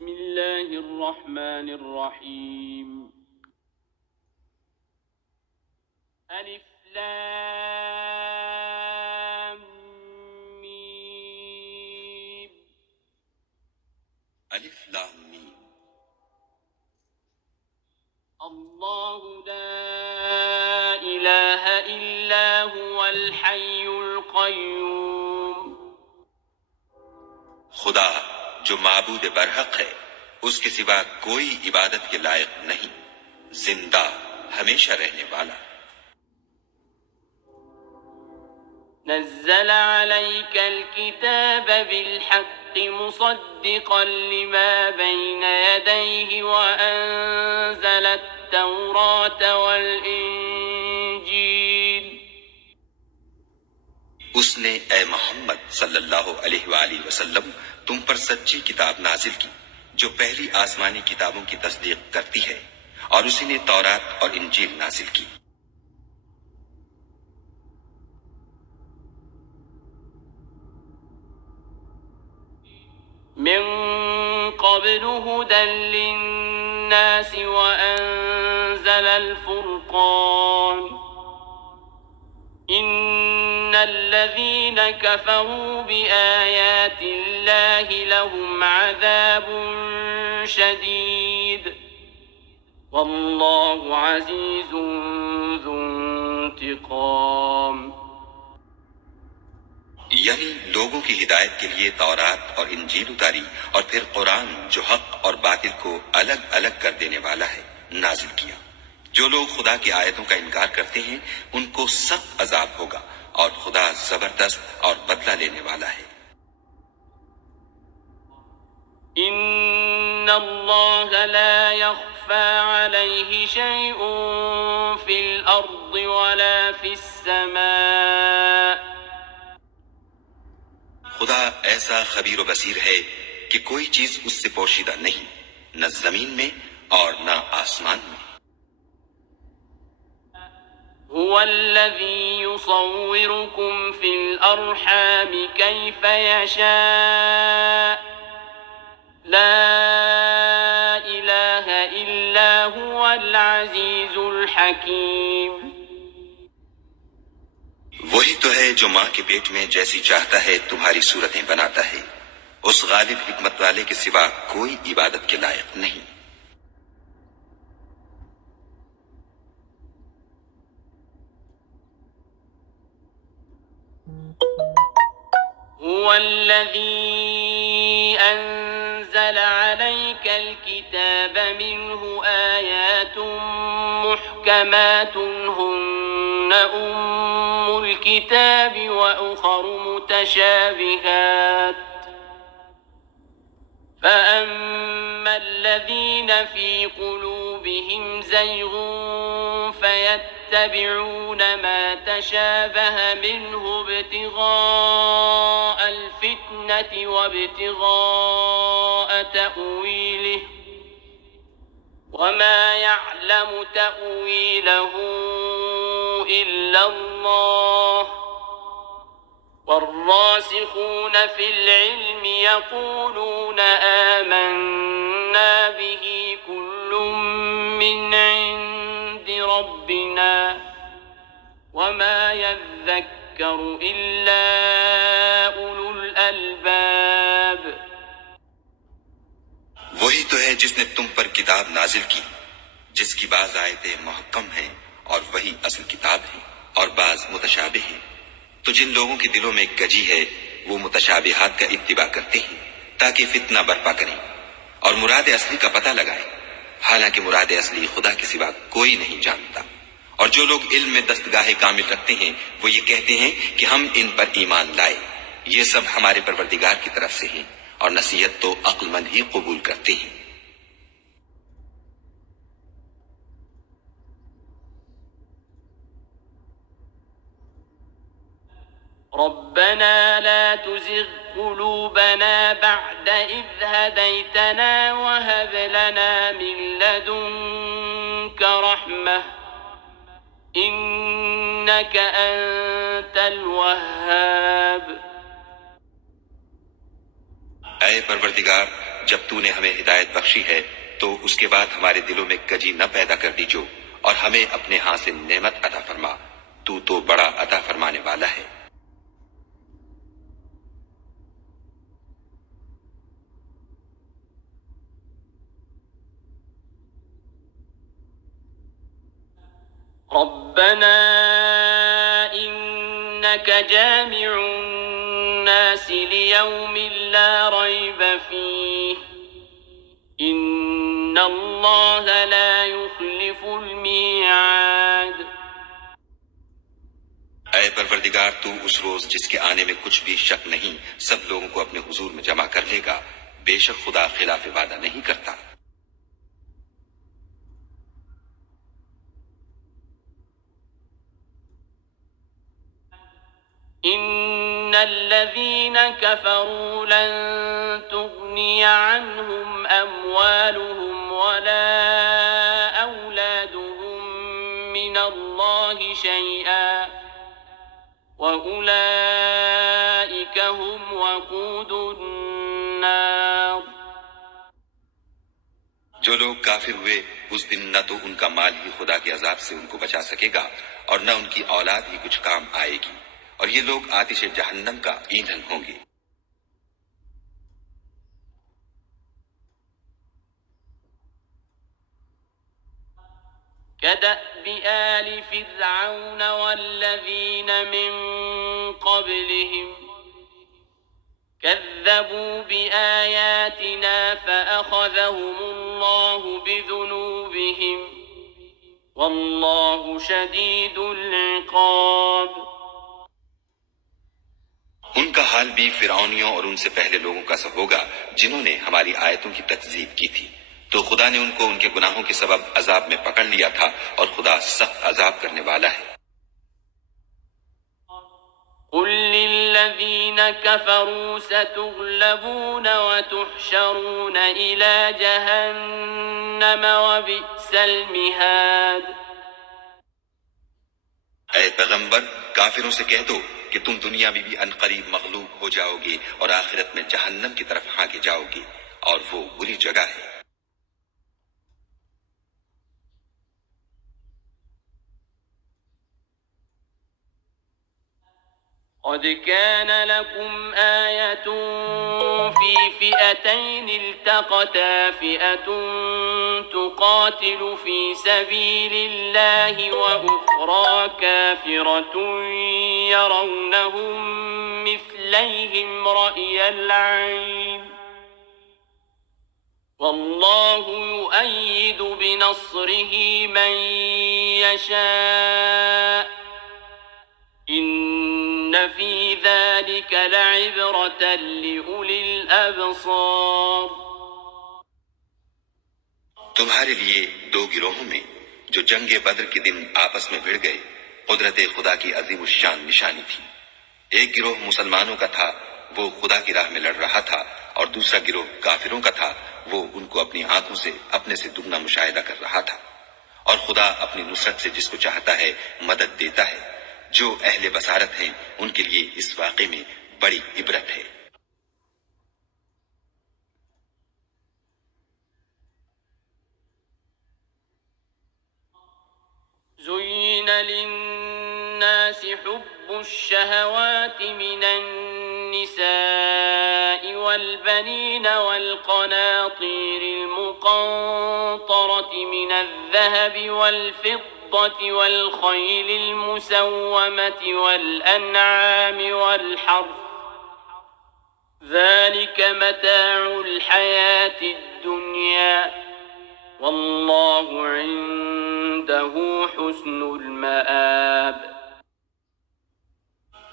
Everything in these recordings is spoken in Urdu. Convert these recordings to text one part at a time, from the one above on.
بسم الله الرحمن الرحيم ألف لام ميم الف لام میم الله لا إله إلا هو الحي القيوم خدا جو معبود برحق ہے اس کے سوا کوئی عبادت کے لائق نہیں، زندہ ہمیشہ رہنے والا۔ نزل عليك الكتاب بالحق مصدقا لما بين يديه وأنزل التوراة والإنجيل اس نے اے محمد صلی اللہ علیہ وآلہ وسلم تم پر سچی کتاب نازل کی جو پہلی آسمانی کتابوں کی تصدیق کرتی ہے، اور اسی نے تورات اور انجیل نازل کی۔ من قبل هدى للناس وأنزل الفرقان إن الذين كفروا بآيات الله لهم عذاب شديد والله عزيز ذو انتقام یعنی لوگوں کی ہدایت کے لیے تورات اور انجیل اتاری، اور پھر قرآن جو حق اور باطل کو الگ الگ کر دینے والا ہے نازل کیا۔ جو لوگ خدا کی آیتوں کا انکار کرتے ہیں ان کو سخت عذاب ہوگا، اور خدا زبردست اور بدلہ لینے والا ہے۔ إن الله لا يخفى عليه شيء في الأرض ولا في السماء خدا ایسا خبیر و بصیر ہے کہ کوئی چیز اس سے پوشیدہ نہیں، نہ زمین میں اور نہ آسمان میں۔ هو الذي يصوركم في الأرحام كيف يشاء لا إله إلا هو العزيز الحكيم وہی تو ہے جو ماں کے پیٹ میں جیسی چاہتا ہے تمہاری صورتیں بناتا ہے، اس غالب حکمت والے کے سوا کوئی عبادت کے لائق نہیں۔ هو الذي أنزل عليك الكتاب منه آيات محكمات هن أم الكتاب وأخر متشابهات فأما الذين في قلوبهم زيغ فيتبعون ما تشابه منه ابتغاء الفتنة وابتغاء تأويله وما يعلم تأويله إلا الله والراسخون في العلم يقولون آمنا به كل من عند ربنا وما يذكر إلا أولو الألباب وہی تو ہے جس نے تم پر کتاب نازل کی جس کی بعض آیتیں محکم ہیں اور وہی اصل کتاب ہے، اور بعض متشابہ ہیں۔ تو جن لوگوں کے دلوں میں کجی ہے وہ متشابہات کا اتباع کرتے ہیں تاکہ فتنہ برپا کریں اور مراد اصلی کا پتہ لگائیں، حالانکہ مراد اصلی خدا کے سوا کوئی نہیں جانتا۔ اور جو لوگ علم میں دستگاہ کامل رکھتے ہیں وہ یہ کہتے ہیں کہ ہم ان پر ایمان لائے، یہ سب ہمارے پروردگار کی طرف سے ہیں، اور نصیحت تو عقل مند ہی قبول کرتے ہیں۔ ربنا لا تزغ قلوبنا بعد إذ هديتنا وهب لنا من لدنك رحمة إنك أنت الوهاب۔ اے پروردگار جب تو نے ہمیں ہدایت بخشی ہے تو اس کے بعد ہمارے دلوں میں کجی نہ پیدا کر دیجو، اور ہمیں اپنے ہاں سے نعمت عطا فرما، تو بڑا عطا فرمانے والا ہے۔ ربنا إنك جامع الناس ليوم لا ريب فيه إن الله لا يخلف الميعاد۔ اے پروردگار، تو اس روز جس کے آنے میں کچھ بھی شک نہیں سب لوگوں کو اپنے حضور میں جمع کر لے گا، بے شک خدا خلاف وعدہ نہیں کرتا۔ إن الذين كفروا لن تغني عنهم أموالهم ولا أولادهم من الله شيئا وأولئك هم وقود النار۔ جو لوگ کافر ہوئے اس دن نہ تو ان کا مال ہی خدا کے عذاب سے ان کو بچا سکے گا اور نہ ان کی اولاد ہی کچھ کام آئے گی، اور یہ لوگ آتش جہنم کا ایندھن ہوں گے۔ كدأب آل فرعون والذين من قبلهم كذبوا بآياتنا فأخذهم الله بذنوبهم والله شديد العقاب۔ ان کا حال بھی فرعونیوں اور ان سے پہلے لوگوں کا سا ہوگا جنہوں نے ہماری آیتوں کی تکذیب کی تھی، تو خدا نے ان کو ان کے گناہوں کے سبب عذاب میں پکڑ لیا تھا، اور خدا سخت عذاب کرنے والا ہے۔ قل للذين كفروا ستغلبون وتحشرون إلى جهنم وبئس المهاد۔ اے پیغمبر، کافروں سے کہہ دو کہ تم دنیا میں بھی عنقریب مغلوب ہو جاؤ گے اور آخرت میں جہنم کی طرف ہانکے جاؤ گے، اور وہ بری جگہ ہے۔ قد كان لكم آية في فئتين التقتا فئة تقاتل في سبيل الله وأخرى كافرة يرونهم مثليهم رأي العين والله يؤيد بنصره من يشاء إن في ذلك لعبرة لأولي الأبصار۔ تمہارے لیے دو گروہوں میں جو جنگ بدر کے دن آپس میں بھڑ گئے قدرت خدا کی عظیم الشان نشانی تھی۔ ایک گروہ مسلمانوں کا تھا، وہ خدا کی راہ میں لڑ رہا تھا، اور دوسرا گروہ کافروں کا تھا، وہ ان کو اپنی آنکھوں سے اپنے سے دگنا مشاہدہ کر رہا تھا۔ اور خدا اپنی نصرت سے جس کو چاہتا ہے مدد دیتا ہے۔ جو اہل بصارت ہیں ان کے لیے اس واقعے میں بڑی عبرت ہے۔ زين للناس حب الشهوات من النساء والبنين والقناطير المقنطرة من الذهب والفضة والخيل المسومة والأنعام والحرث ذلك متاع الحياة الدنيا والله عنده حسن المآب۔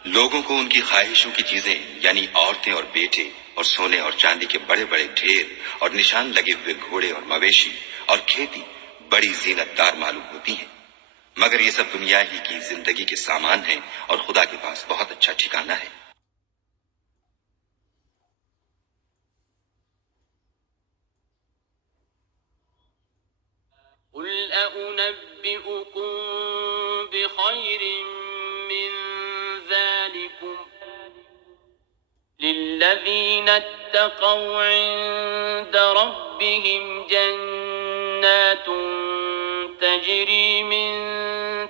لوگوں کو ان کی خواہشوں کی چیزیں یعنی عورتیں اور بیٹے اور سونے اور چاندی کے بڑے بڑے ڈھیر اور نشان لگے ہوئے گھوڑے اور مویشی اور کھیتی بڑی زینت دار معلوم ہوتی ہیں، مگر یہ سب دنیا ہی کی زندگی کے سامان ہیں، اور خدا کے پاس بہت اچھا ٹھکانہ ہے۔ قل أنبئكم بخير من ذلكم للذين اتقوا عند ربهم جنات تجري من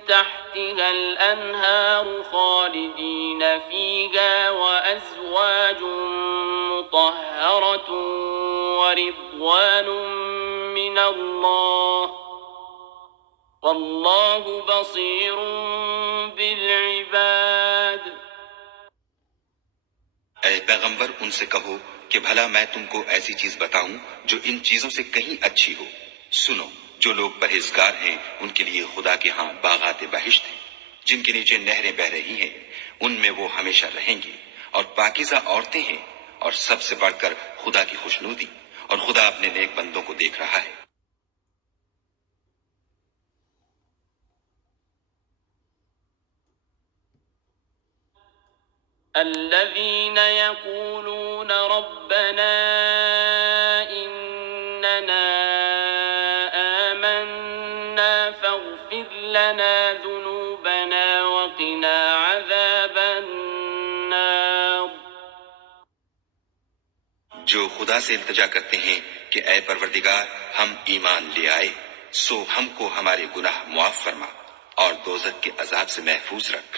تحتها الأنهار خالدين فيها وأزواج مطهرة ورضوان من الله والله بصير بالعباد. اے پیغمبر ان سے کہو کہ بھلا میں تم کو ایسی چیز بتاؤں جو ان چیزوں سے کہیں اچھی ہو. سنو، جو لوگ پرہیزگار ہیں ان کے لیے خدا کے ہاں باغات بہشت ہیں جن کے نیچے نہریں بہ رہی ہیں، ان میں وہ ہمیشہ رہیں گے، اور پاکیزہ عورتیں ہیں، اور سب سے بڑھ کر خدا کی خوشنودی، اور خدا اپنے نیک بندوں کو دیکھ رہا ہے. الذين يقولون ربنا إننا آمنا فاغفر لنا ذنوبنا وقنا عذاب النار. جو خدا سے التجا کرتے ہیں کہ اے پروردگار ہم ایمان لے آئے، سو ہم کو ہمارے گناہ معاف فرما اور دوزخ کے عذاب سے محفوظ رکھ.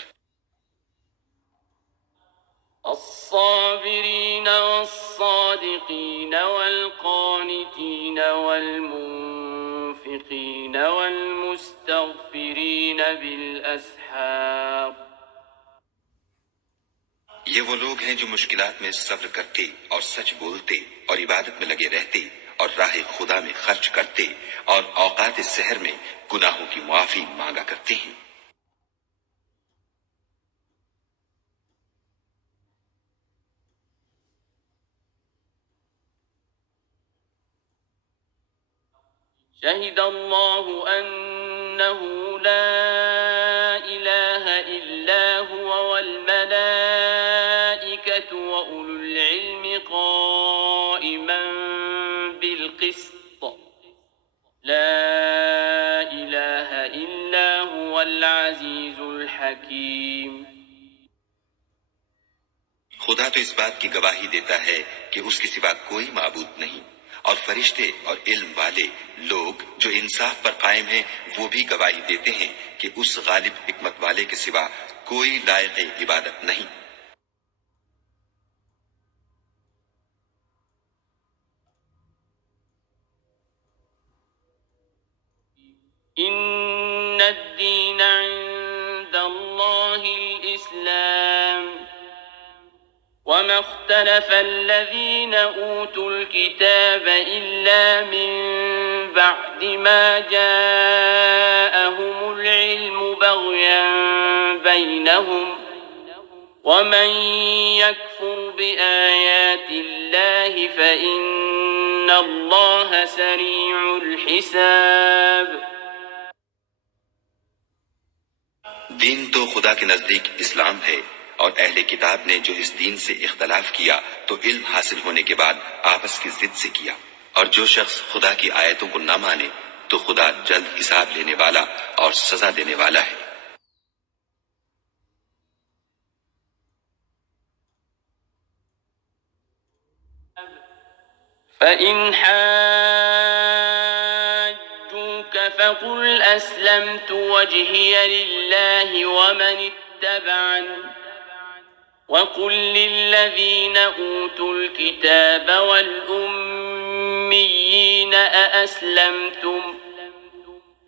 الصابرين والصادقين والقانتين والمنفقين والمستغفرين بالأسحار. یہ وہ لوگ ہیں جو مشکلات میں صبر کرتے اور سچ بولتے اور عبادت میں لگے رہتے اور راہ خدا میں خرچ کرتے اور اوقات سحر میں گناہوں کی معافی مانگا کرتے ہیں. شهد الله أنه لا إله إلا هو والملائكة وأولو العلم قائما بالقسط لا إله إلا هو العزيز الحكيم. خدا تو اس بات کی گواہی دیتا ہے کہ اس کے سوا کوئی معبود نہیں، اور فرشتے اور علم والے لوگ جو انصاف پر قائم ہیں وہ بھی گواہی دیتے ہیں کہ اس غالب حکمت والے کے سوا کوئی لائق عبادت نہیں. إن الدين عند الله الإسلام وما اختلف الذين أوتوا الكتاب إلا من بعد ما جاءهم العلم بغيا بينهم ومن يكفر بآيات الله فإن الله سريع الحساب. دین تو خدا کے نزدیک اسلام ہے، اور اہل کتاب نے جو اس دین سے اختلاف کیا تو علم حاصل ہونے کے بعد آپس کی ضد سے کیا، اور جو شخص خدا کی آیتوں کو نہ مانے تو خدا جلد حساب لینے والا اور سزا دینے والا ہے. فإن حاجوك فقل أسلمت وجهي لله ومن اتبعني وقل للذين أوتوا الكتاب والأميين أأسلمتم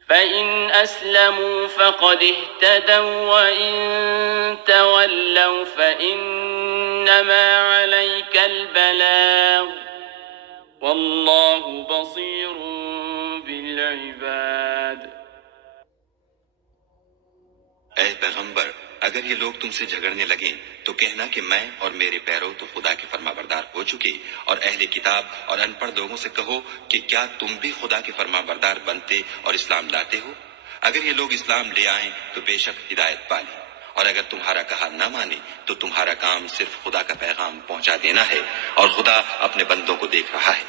فإن أسلموا فقد اهتدوا وإن تولوا فإنما عليك البلاغ والله بصير بالعباد. اے پیغمبر، اگر یہ لوگ تم سے جھگڑنے لگیں تو کہنا کہ میں اور میرے پیرو تو خدا کے فرما بردار ہو چکے، اور اہل کتاب اور ان پڑھ لوگوں سے کہو کہ کیا تم بھی خدا کے فرما بردار بنتے اور اسلام لاتے ہو؟ اگر یہ لوگ اسلام لے آئیں تو بے شک ہدایت پالیں، اور اگر تمہارا کہا نہ مانے تو تمہارا کام صرف خدا کا پیغام پہنچا دینا ہے، اور خدا اپنے بندوں کو دیکھ رہا ہے.